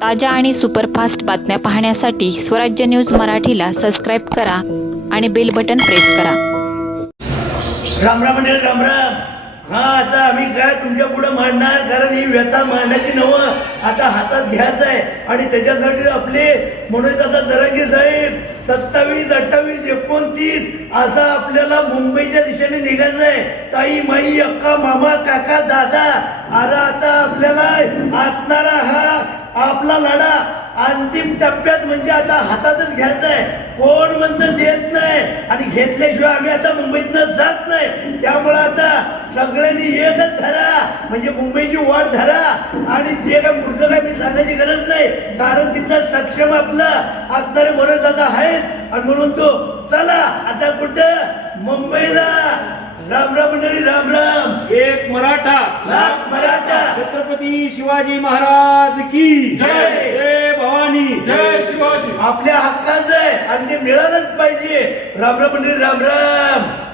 ताज्या आणि सुपरफास्ट बातम्या पाहण्यासाठी स्वराज्य न्यूज मराठीला सबस्क्राईब करा आणि बेल बटन प्रेस करा. राम राम म्हणजे राम राम. हा आता आम्ही काय तुमच्यापुढे मांडणार? कारण ही व्यथा मांडायची नवं आता हातात घ्यायचं आहे. आणि त्याच्यासाठी आपले म्हणून आता जरांगे साहेब सत्तावीस अठ्ठावीस एकोणतीस असा आपल्याला मुंबईच्या दिशेने निघायचं आहे. ताई माई अक्का मामा काका दादा अरे आता आपल्याला असणारा हा आपला लढा अंतिम टप्प्यात म्हणजे आता हातातच घ्यायचा आहे कोण म्हणतं देत नाही आणि घेतल्याशिवाय आम्ही आता मुंबईतनं जात नाही. त्यामुळं आता सगळ्यांनी एकच धरा म्हणजे मुंबईची वाट धरा. आणि जे काय पुढचं काय मी सांगायची गरज नाही कारण तिथं सक्षम आपलं असणारे म्हणत आता आहेत. आणि म्हणून तो चला आता कुठं? मुंबईला. राम राम मंडळी राम राम. एक मराठा. लाख मराठा. छत्रपती शिवाजी महाराज की? जय. जय भवानी! जय शिवाजी! आपल्या हक्काचं आहे. आणि ते मिळालंच पाहिजे. राम राम मंडळी राम राम!